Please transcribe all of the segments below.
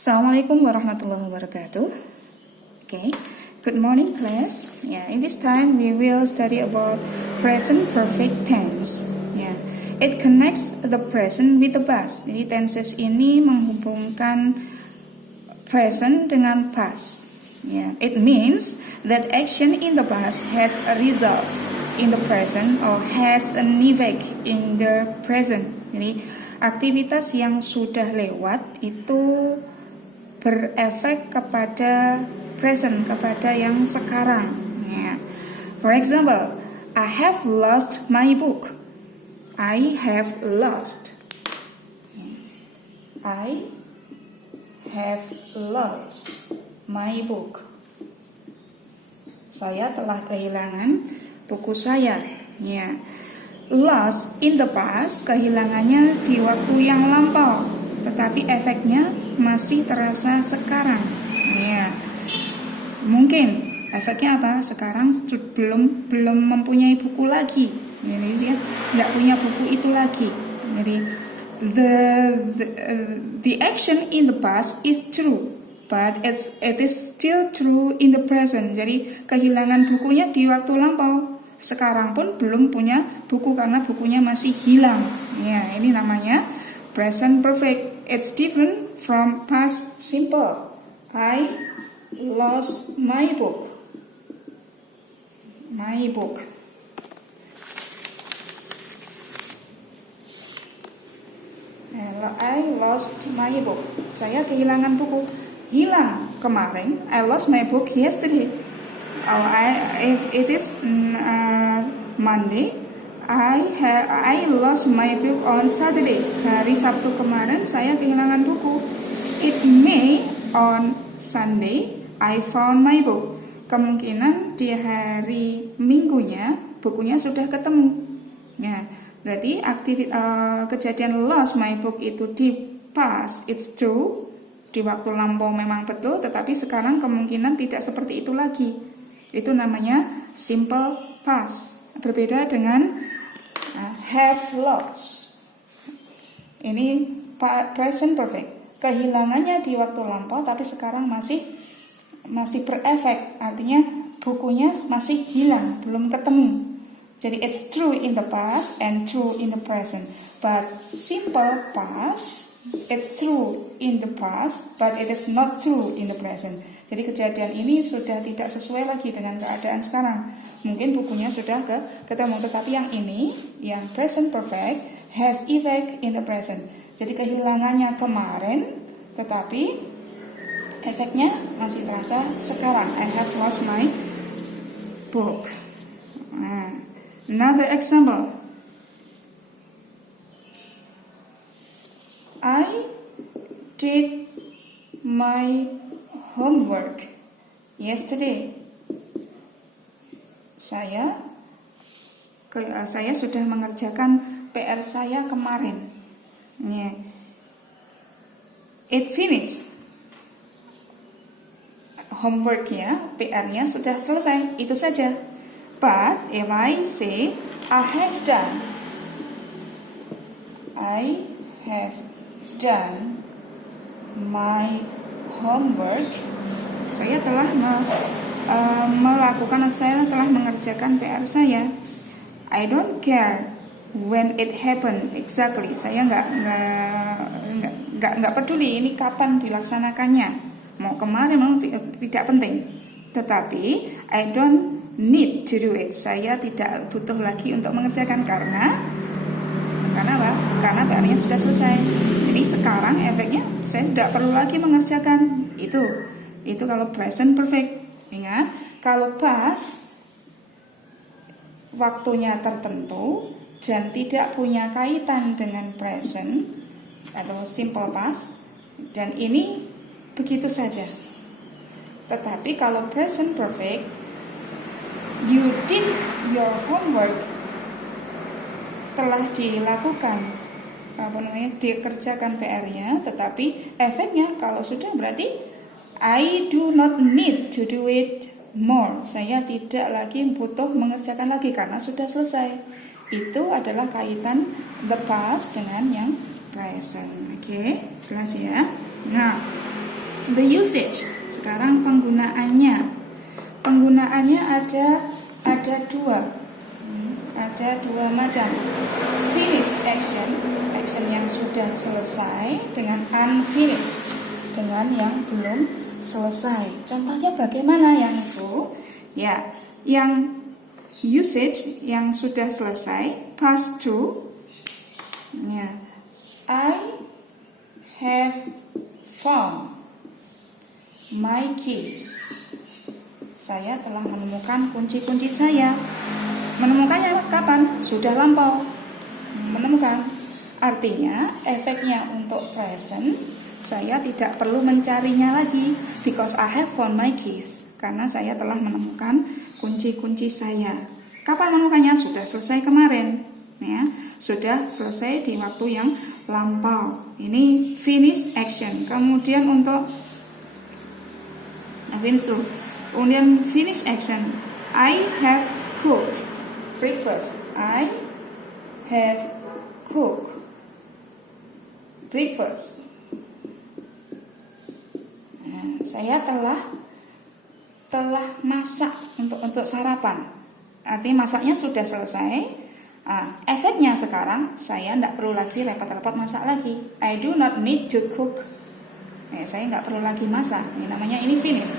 Assalamualaikum warahmatullahi wabarakatuh. Okay, good morning class. In this time we will study about present perfect tense. It connects the present with the past. Jadi tenses ini menghubungkan present dengan past. It means that action in the past has a result in the present or has an effect in the present. Jadi aktivitas yang sudah lewat itu berefek kepada present, kepada yang sekarang. For example, I have lost my book. I have lost. I have lost my book. Saya telah kehilangan buku saya. Lost in the past, kehilangannya di waktu yang lampau, tetapi efeknya masih terasa sekarang. Mungkin efeknya apa? Sekarang belum mempunyai buku lagi. Jadi dia nggak punya buku itu lagi. Jadi the action in the past is true, but it is still true in the present. Jadi kehilangan bukunya di waktu lampau, sekarang pun belum punya buku karena bukunya masih hilang. Ini namanya present perfect. It's different from past simple. I lost my book. My book. I lost my book. Saya kehilangan buku. Hilang kemarin. I lost my book yesterday. If it is Monday, I lost my book on Saturday. Hari Sabtu kemarin saya kehilangan buku. It may on Sunday I found my book. Kemungkinan di hari Minggunya bukunya sudah ketemu. Berarti kejadian lost my book itu di past, it's true, di waktu lampau memang betul, tetapi sekarang kemungkinan tidak seperti itu lagi. Itu namanya simple past. Berbeda dengan have lost. Ini present perfect. Kehilangannya di waktu lampau, tapi sekarang masih berefek. Artinya bukunya masih hilang, belum ketemu. Jadi it's true in the past and true in the present. But simple past, it's true in the past, but it is not true in the present. Jadi kejadian ini sudah tidak sesuai lagi dengan keadaan sekarang. Mungkin bukunya sudah ketemu, tetapi yang ini, yang present perfect, has effect in the present. Jadi kehilangannya kemarin, tetapi efeknya masih terasa sekarang. I have lost my book. Another example. I did my homework yesterday. Saya sudah mengerjakan PR saya kemarin. It finished. Homework-nya, PR-nya sudah selesai. Itu saja. But if I say I have done my homework, saya telah mengerjakan PR saya. I don't care when it happened exactly. Saya nggak peduli ini kapan dilaksanakannya. Mau kemarin mau tidak penting. Tetapi I don't need to do it. Saya tidak butuh lagi untuk mengerjakan karena apa? Karena PR-nya sudah selesai. Jadi sekarang efeknya saya tidak perlu lagi mengerjakan. Itu kalau present perfect. Ingat, kalau past waktunya tertentu dan tidak punya kaitan dengan present atau simple past, dan ini begitu saja. Tetapi kalau present perfect, you did your homework, telah dilakukan dikerjakan PR-nya, tetapi efeknya kalau sudah berarti I do not need to do it more. Saya tidak lagi butuh mengerjakan lagi karena sudah selesai. Itu adalah kaitan the past dengan yang present. Oke, jelas ya. Nah, The usage. Sekarang penggunaannya. Penggunaannya ada dua. Ada dua macam. Finished action, action yang sudah selesai, dengan unfinished, dengan yang belum selesai. Contohnya bagaimana yang itu? Ya, yang usage yang sudah selesai, past two. Ya, I have found my keys. Saya telah menemukan kunci-kunci saya. Menemukannya kapan? Sudah lampau. Menemukan. Artinya efeknya untuk present, saya tidak perlu mencarinya lagi, because I have found my keys. Karena saya telah menemukan kunci-kunci saya. Kapan menemukannya? Sudah selesai kemarin. Ya, sudah selesai di waktu yang lampau. Ini finished action. Kemudian untuk kemudian finish action, I have cooked breakfast. I have cooked breakfast. Nah, saya telah masak untuk sarapan. Artinya masaknya sudah selesai. Efeknya sekarang saya tidak perlu lagi repot-repot masak lagi. I do not need to cook. Saya nggak perlu lagi masak. Ini finish.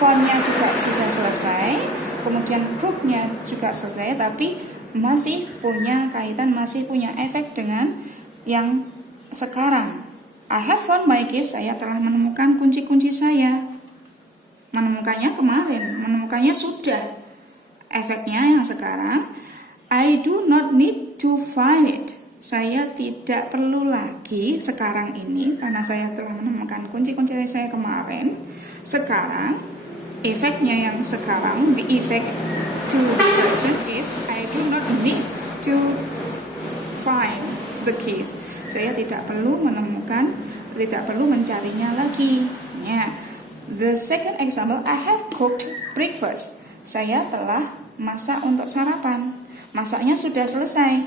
Fontnya juga sudah selesai. Kemudian cooknya juga selesai, tapi masih punya kaitan, masih punya efek dengan yang sekarang. I have found my keys. Saya telah menemukan kunci-kunci saya. Menemukannya kemarin, menemukannya sudah. Efeknya yang sekarang, I do not need to find it. Saya tidak perlu lagi sekarang ini, karena saya telah menemukan kunci-kunci saya kemarin. Sekarang efeknya yang sekarang, the effect to the person is I do not need to find the keys. Saya tidak perlu menemukan, tidak perlu mencarinya lagi. Ya. The second example, I have cooked breakfast. Saya telah masak untuk sarapan. Masaknya sudah selesai.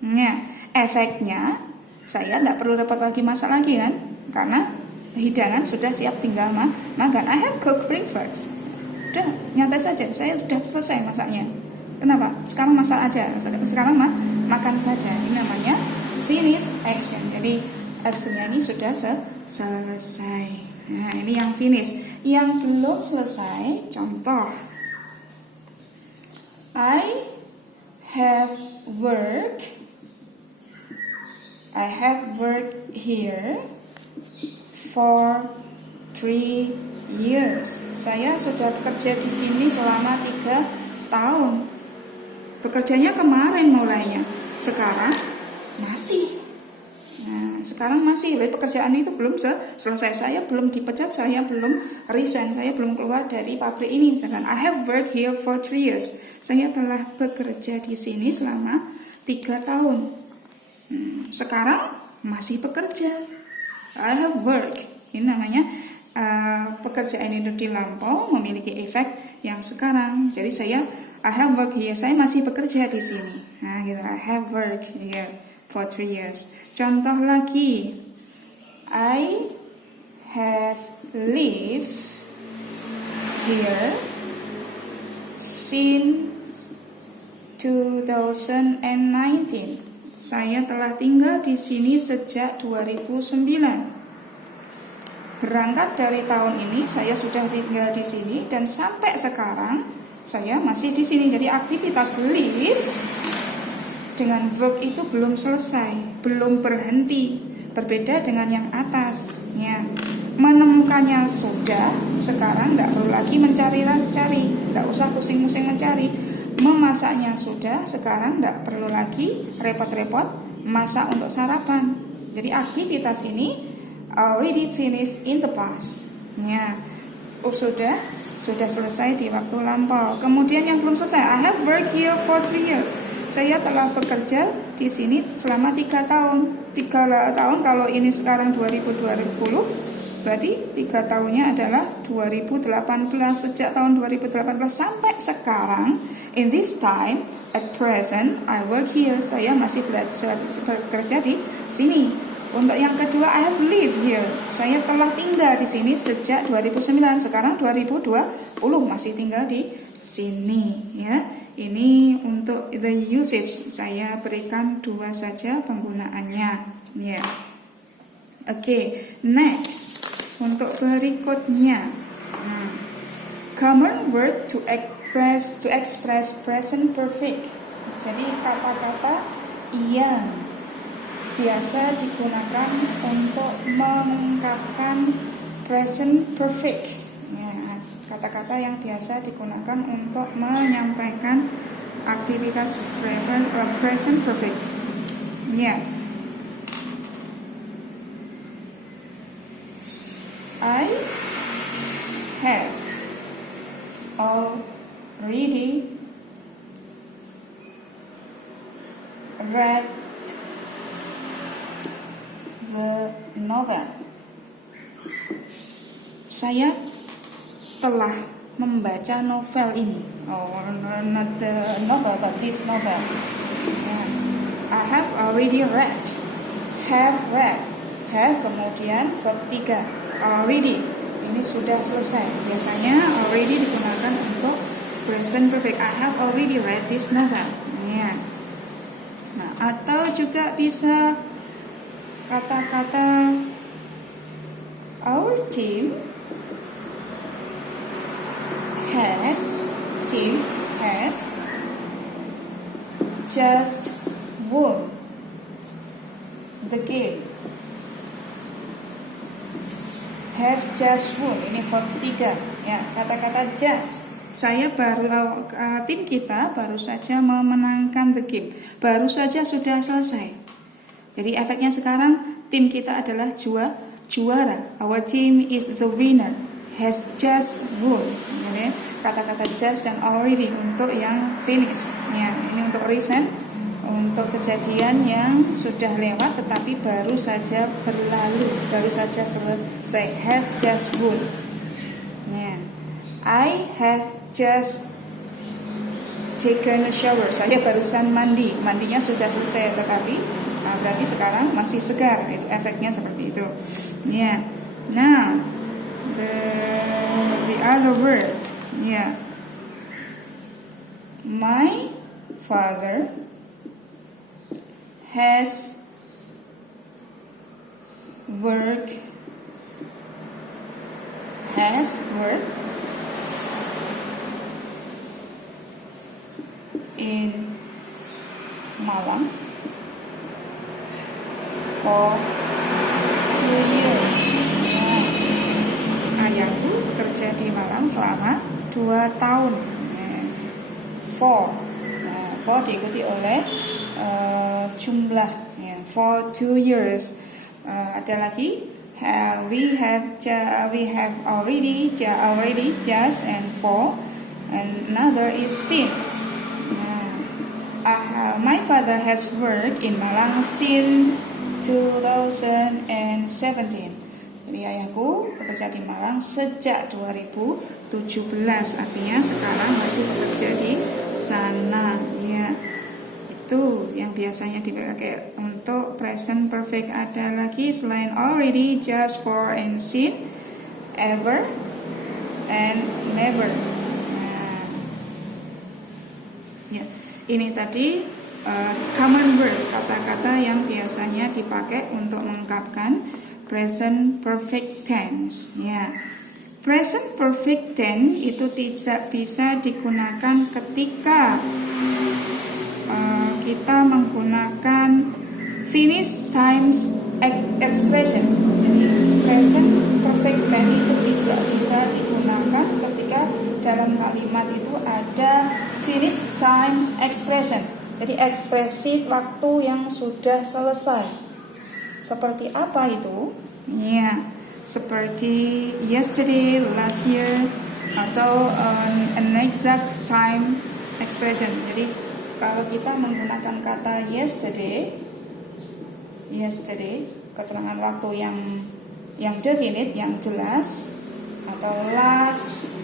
Ya. Efeknya saya tidak perlu repot lagi masak lagi kan? Karena hidangan sudah siap, tinggal makan. I have cooked breakfast. Udah, nyantai saja. Saya sudah selesai masaknya. Kenapa? Sekarang masak aja. Sekarang makan saja. Ini namanya finish action. Jadi actionnya ini sudah selesai. Nah, ini yang finish. Yang belum selesai, contoh. I have worked here for 3 years. Saya sudah bekerja di sini selama 3 tahun. Bekerjanya kemarin mulainya. Sekarang masih. Nah, sekarang masih. Pekerjaan itu belum selesai. Saya belum dipecat, saya belum resign, saya belum keluar dari pabrik ini. Misalkan I have worked here for 3 years. Saya telah bekerja di sini selama 3 tahun. Sekarang masih bekerja. I have worked. Ini namanya pekerjaan itu di lampau memiliki efek yang sekarang. Jadi I have worked here. Saya masih bekerja di sini. Nah, gitu. I have worked here for 3 years. Contoh lagi. I have lived here since 2019. Saya telah tinggal di sini sejak 2009. Berangkat dari tahun ini saya sudah tinggal di sini dan sampai sekarang saya masih di sini. Jadi aktivitas live dengan verb itu belum selesai, belum berhenti. Berbeda dengan yang atasnya. Menemukannya sudah, sekarang tidak perlu lagi mencari-cari, tidak usah pusing-pusing mencari. Memasaknya sudah, sekarang tidak perlu lagi repot-repot masak untuk sarapan. Jadi aktivitas ini already finished in the past. Ya, sudah selesai di waktu lampau. Kemudian yang belum selesai, I have worked here for 3 years. Saya telah bekerja di sini selama 3 tahun. 3 tahun kalau ini sekarang 2020. Berarti 3 tahunnya adalah 2018. Sejak tahun 2018 sampai sekarang, in this time, at present, I work here. Saya masih bekerja di sini. Untuk yang kedua, I have lived here. Saya telah tinggal di sini sejak 2009. Sekarang 2020 masih tinggal di sini, ya. Ini untuk the usage. Saya berikan 2 saja penggunaannya, ya. Oke, next. Untuk berikutnya, common word to express present perfect. Jadi kata-kata yang biasa digunakan untuk mengungkapkan present perfect. Ya, kata-kata yang biasa digunakan untuk menyampaikan aktivitas present perfect. Ya. I have already read the novel. Saya telah membaca novel ini. Not the novel, but this novel. I have already read. Have read. Have kemudian verb 3. Already. Ini sudah selesai. Biasanya already digunakan untuk present perfect. I have already read this novel. Ya. Nah, atau juga bisa kata-kata our team has just won the game. Have just won, ini verb 3. Ya, kata-kata just. Tim kita baru saja memenangkan the game. Baru saja sudah selesai. Jadi efeknya sekarang tim kita adalah juara. Our team is the winner. Has just won. Jadi kata-kata just dan already untuk yang finish. Ya, ini untuk recent, untuk kejadian yang sudah lewat tetapi baru saja berlalu, baru saja selesai. Has just won. Ya. I have just taken a shower. Saya barusan mandi. Mandinya sudah selesai tetapi berarti sekarang masih segar. Itu efeknya seperti itu. Ya. Nah, the other word. Ya. My father has worked in Malang for 2 years. Ayahku kerja di Malang selama 2 tahun. For diikuti oleh jumlah, for 2 years. Ada lagi, we have already, just, and for, and another is since. My father has worked in Malang since 2017. Jadi ayahku bekerja di Malang sejak 2017. Artinya sekarang masih bekerja di sana. Ya, itu yang biasanya dipakai untuk present perfect. Ada lagi selain already, just, for, and since, ever, and never. Ini tadi common word, kata-kata yang biasanya dipakai untuk mengungkapkan present perfect tense. Ya, present perfect tense itu tidak bisa digunakan ketika kita menggunakan finished times expression. Jadi present perfect tense itu tidak bisa digunakan ketika dalam kalimat itu ada finished time expression. Jadi ekspresi waktu yang sudah selesai. Seperti apa itu? Ya, seperti yesterday, last year, atau an exact time expression. Jadi kalau kita menggunakan kata yesterday, keterangan waktu yang definite, yang jelas, atau last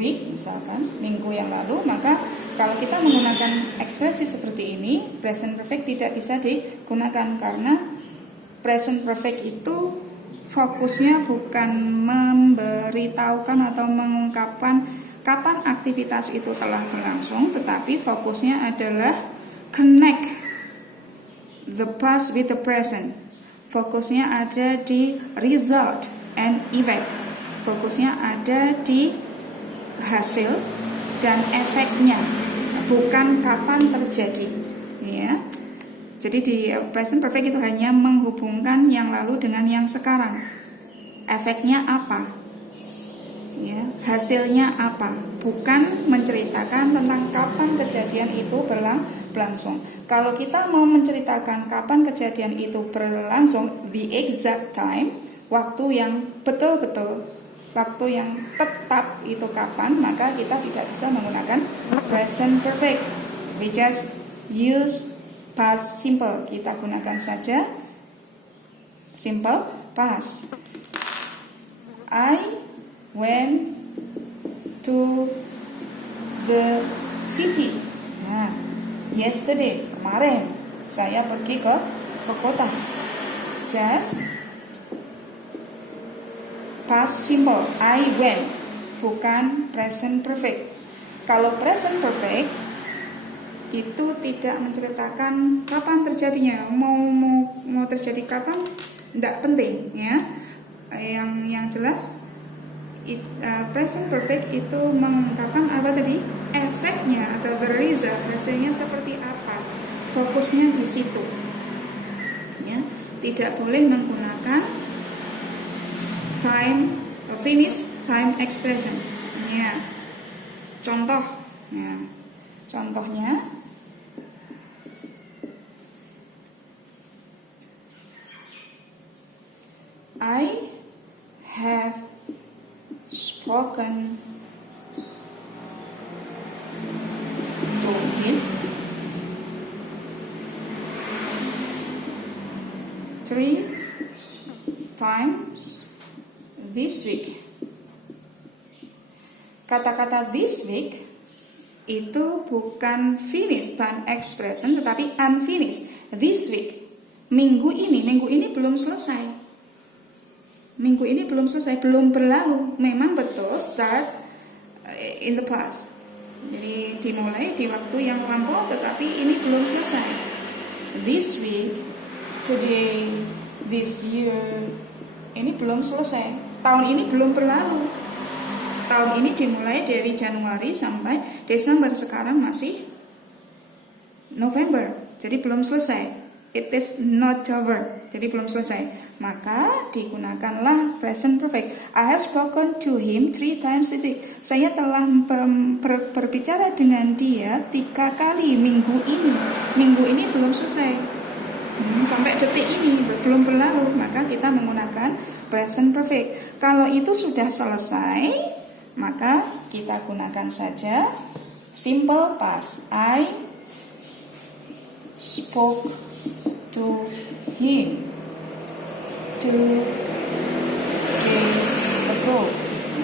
week misalkan, minggu yang lalu, maka kalau kita menggunakan ekspresi seperti ini, present perfect tidak bisa digunakan karena present perfect itu fokusnya bukan memberitahukan atau mengungkapkan kapan aktivitas itu telah berlangsung, tetapi fokusnya adalah connect the past with the present. Fokusnya ada di result and effect. Fokusnya ada di hasil dan efeknya, bukan kapan terjadi. Ya. Jadi di present perfect itu hanya menghubungkan yang lalu dengan yang sekarang. Efeknya apa? Ya, hasilnya apa? Bukan menceritakan tentang kapan kejadian itu berlangsung. Kalau kita mau menceritakan kapan kejadian itu berlangsung, the exact time, waktu yang betul-betul, waktu yang tetap itu kapan, maka kita tidak bisa menggunakan present perfect. We just use past simple. Kita gunakan saja simple past. I went to the city. Nah, yesterday, kemarin saya pergi ke kota. Just past simple, I went, bukan present perfect. Kalau present perfect itu tidak menceritakan kapan terjadinya, mau terjadi kapan tidak penting, ya. Yang jelas present perfect itu mengungkapkan apa tadi, efeknya atau the result, hasilnya seperti apa, fokusnya di situ, ya. Tidak boleh menggunakan time finish time expression, ya. Contoh, ya. Contohnya I have spoken to him 3 times this week. Kata-kata this week itu bukan finished time expression tetapi unfinished. This week, minggu ini belum selesai. Minggu ini belum selesai, belum berlalu. Memang betul start in the past. Jadi dimulai di waktu yang lampau, tetapi ini belum selesai. This week, today, this year, ini belum selesai. Tahun ini belum berlalu. Tahun ini dimulai dari Januari sampai Desember. Sekarang masih November, jadi belum selesai. It is not over, jadi belum selesai. Maka digunakanlah present perfect. I have spoken to him 3 times a day. Saya telah berbicara dengan dia 3 kali minggu ini. Minggu ini belum selesai. Sampai detik ini belum berlalu. Maka kita menggunakan present perfect. Kalau itu sudah selesai, maka kita gunakan saja simple past. I spoke to him 2 days ago.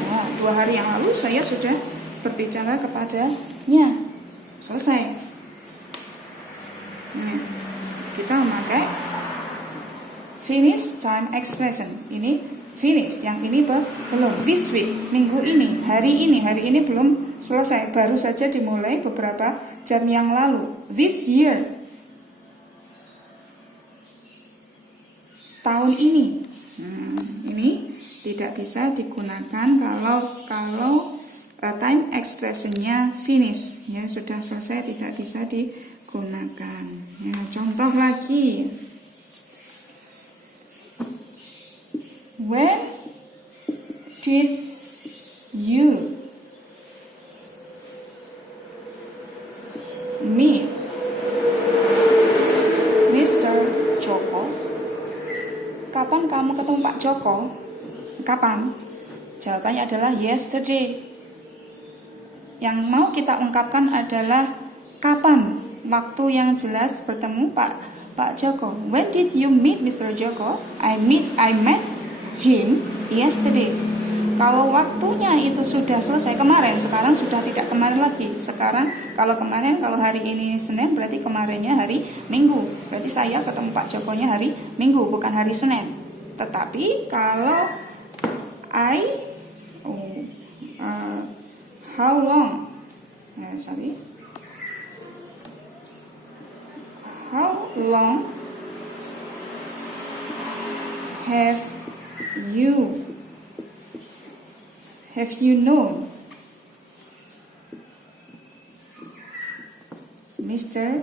Nah, 2 hari yang lalu saya sudah berbicara kepadanya. Selesai. Nah, kita memakai finish time expression. Ini finish, yang ini belum. This week, minggu ini, hari ini belum selesai, baru saja dimulai beberapa jam yang lalu. This year, tahun ini. Ini tidak bisa digunakan kalau time expressionnya finish, ya, sudah selesai, tidak bisa digunakan. Ya, contoh lagi. When did you meet Mr. Joko? Kapan kamu ketemu Pak Joko? Kapan? Jawabannya adalah yesterday. Yang mau kita ungkapkan adalah kapan, waktu yang jelas bertemu Pak Joko. When did you meet Mr. Joko? I met him yesterday. Kalau waktunya itu sudah selesai kemarin, sekarang sudah tidak kemarin lagi. Sekarang kalau kemarin, kalau hari ini Senin, berarti kemarinnya hari Minggu. Berarti saya ketemu Pak Jokonya hari Minggu, bukan hari Senin. Tetapi kalau how long? How long have you known Mr.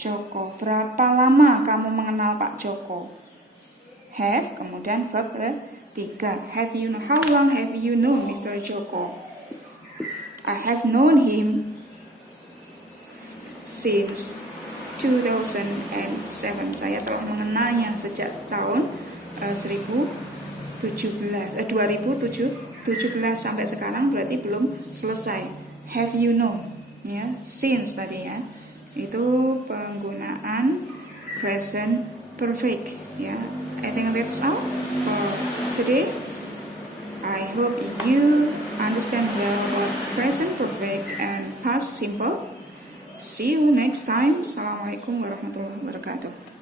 Joko? Berapa lama kamu mengenal Pak Joko? Have, kemudian verb ketiga. Have you know? How long have you known Mr. Joko? I have known him since 2007. Saya telah mengenalnya sejak tahun 2017 sampai sekarang, berarti belum selesai. Have you know, ya, since tadi ya, itu penggunaan present perfect, ya. I think that's all for today. I hope you understand well about present perfect and past simple. See you next time. Assalamualaikum warahmatullahi wabarakatuh.